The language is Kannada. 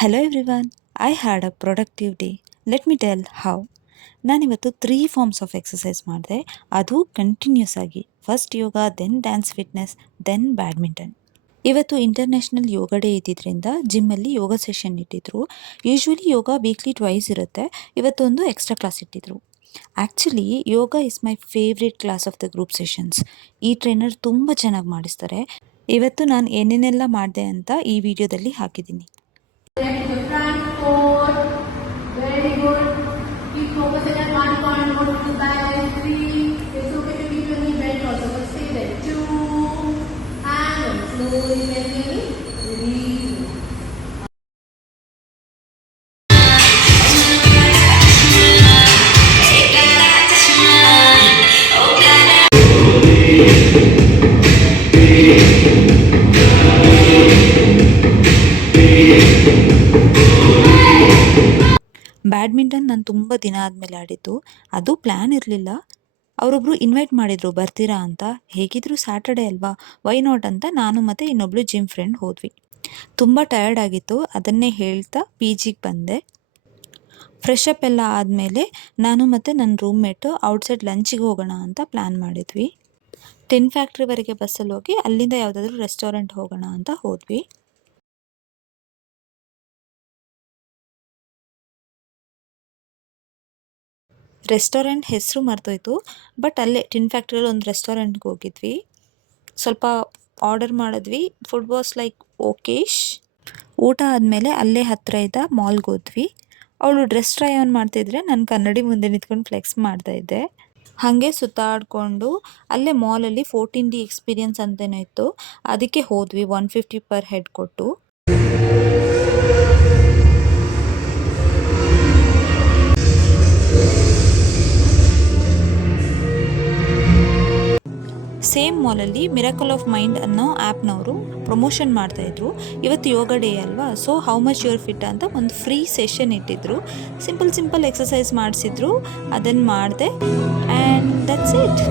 Hello everyone, I had a productive day. Let me tell how. ನಾನಿವತ್ತು 3 ಫಾರ್ಮ್ಸ್ ಆಫ್ ಎಕ್ಸಸೈಸ್ ಮಾಡಿದೆ. ಅದು ಕಂಟಿನ್ಯೂಸ್ ಆಗಿ. First yoga, then dance fitness, then badminton. ಇವತ್ತು ಇಂಟರ್ನ್ಯಾಷನಲ್ ಯೋಗ ಡೇ ಇದ್ದಿದ್ದರಿಂದ ಜಿಮ್ಮಲ್ಲಿ ಯೋಗ ಸೆಷನ್ ಇಟ್ಟಿದ್ರು. ಯೂಶ್ವಲಿ ಯೋಗ ವೀಕ್ಲಿ ಟ್ವೈಸ್ ಇರುತ್ತೆ. ಇವತ್ತೊಂದು ಎಕ್ಸ್ಟ್ರಾ ಕ್ಲಾಸ್ ಇಟ್ಟಿದ್ರು. Actually yoga is my favourite class of the group sessions. ಈ ಟ್ರೈನರ್ ತುಂಬ ಚೆನ್ನಾಗಿ ಮಾಡಿಸ್ತಾರೆ. ಇವತ್ತು ನಾನು ಏನೇನೆಲ್ಲ ಮಾಡಿದೆ ಅಂತ ಈ ವಿಡಿಯೋದಲ್ಲಿ ಹಾಕಿದ್ದೀನಿ. Left to the front, forward. Very good. Keep focusing on one point. Go to the back. 3. It's okay to keep your knee bent also. But stay there. 2. And one. Slowly bend your knee. Release. Badminton ನಾನು ತುಂಬ ದಿನ ಆದಮೇಲೆ ಆಡಿದ್ದು. ಅದು ಪ್ಲ್ಯಾನ್ ಇರಲಿಲ್ಲ. ಅವರೊಬ್ಬರು ಇನ್ವೈಟ್ ಮಾಡಿದರು ಬರ್ತೀರಾ ಅಂತ. ಹೇಗಿದ್ರು ಸ್ಯಾಟರ್ಡೆ ಅಲ್ವಾ, ವೈ ನಾಟ್ ಅಂತ ನಾನು ಮತ್ತು ಇನ್ನೊಬ್ಳು ಜಿಮ್ ಫ್ರೆಂಡ್ ಹೋದ್ವಿ. ತುಂಬ ಟಯರ್ಡ್ ಆಗಿತ್ತು. ಅದನ್ನೇ ಹೇಳ್ತಾ ಪಿ ಜಿಗೆ ಬಂದೆ. ಫ್ರೆಶ್ ಅಪ್ ಎಲ್ಲ ಆದಮೇಲೆ ನಾನು ಮತ್ತು ನನ್ನ ರೂಮ್ಮೇಟು ಔಟ್ಸೈಡ್ ಲಂಚಿಗೆ ಹೋಗೋಣ ಅಂತ ಪ್ಲ್ಯಾನ್ ಮಾಡಿದ್ವಿ. 10 ಫ್ಯಾಕ್ಟ್ರಿವರೆಗೆ ಬಸ್ಸಲ್ಲಿ ಹೋಗಿ ಅಲ್ಲಿಂದ ಯಾವುದಾದ್ರೂ ರೆಸ್ಟೋರೆಂಟ್ ಹೋಗೋಣ ಅಂತ ಹೋದ್ವಿ. ರೆಸ್ಟೋರೆಂಟ್ ಹೆಸರು ಮರ್ತೋಯ್ತು, ಬಟ್ ಅಲ್ಲೇ ಟಿನ್ ಫ್ಯಾಕ್ಟ್ರಿಯಲ್ಲಿ ಒಂದು ರೆಸ್ಟೋರೆಂಟ್ಗೆ ಹೋಗಿದ್ವಿ. ಸ್ವಲ್ಪ ಆರ್ಡರ್ ಮಾಡಿದ್ವಿ. Food was like okayish. ಊಟ ಆದಮೇಲೆ ಅಲ್ಲೇ ಹತ್ತಿರ ಇದ್ದ ಮಾಲ್ಗೆ ಹೋದ್ವಿ. ಅವಳು ಡ್ರೆಸ್ ಟ್ರೈ ಆನ್ ಮಾಡ್ತಿದ್ರೆ ನಾನು ಕನ್ನಡಿ ಮುಂದೆ ನಿಂತ್ಕೊಂಡು ಫ್ಲೆಕ್ಸ್ ಮಾಡ್ತಾಯಿದ್ದೆ. ಹಾಗೆ ಸುತ್ತಾಡಿಕೊಂಡು ಅಲ್ಲೇ ಮಾಲಲ್ಲಿ 14D ಎಕ್ಸ್ಪೀರಿಯನ್ಸ್ ಅಂತೇನೋ ಇತ್ತು, ಅದಕ್ಕೆ ಹೋದ್ವಿ. 150 ಪರ್ ಹೆಡ್ ಕೊಟ್ಟು. ಸೇಮ್ ಮಾಲಲ್ಲಿ ಮಿರಾಕಲ್ ಆಫ್ ಮೈಂಡ್ ಅನ್ನೋ ಆ್ಯಪ್ನವರು ಪ್ರಮೋಷನ್ ಮಾಡ್ತಾಯಿದ್ರು. ಇವತ್ತು ಯೋಗ ಡೇ ಅಲ್ವಾ, so how much your fit ಅಂತ ಒಂದು ಫ್ರೀ ಸೆಷನ್ ಇಟ್ಟಿದ್ರು. ಸಿಂಪಲ್ ಎಕ್ಸಸೈಸ್ ಮಾಡಿಸಿದ್ರು. ಅದನ್ನು ಮಾಡಿದೆ ಆ್ಯಂಡ್ ದಟ್ಸ್ ಇಟ್.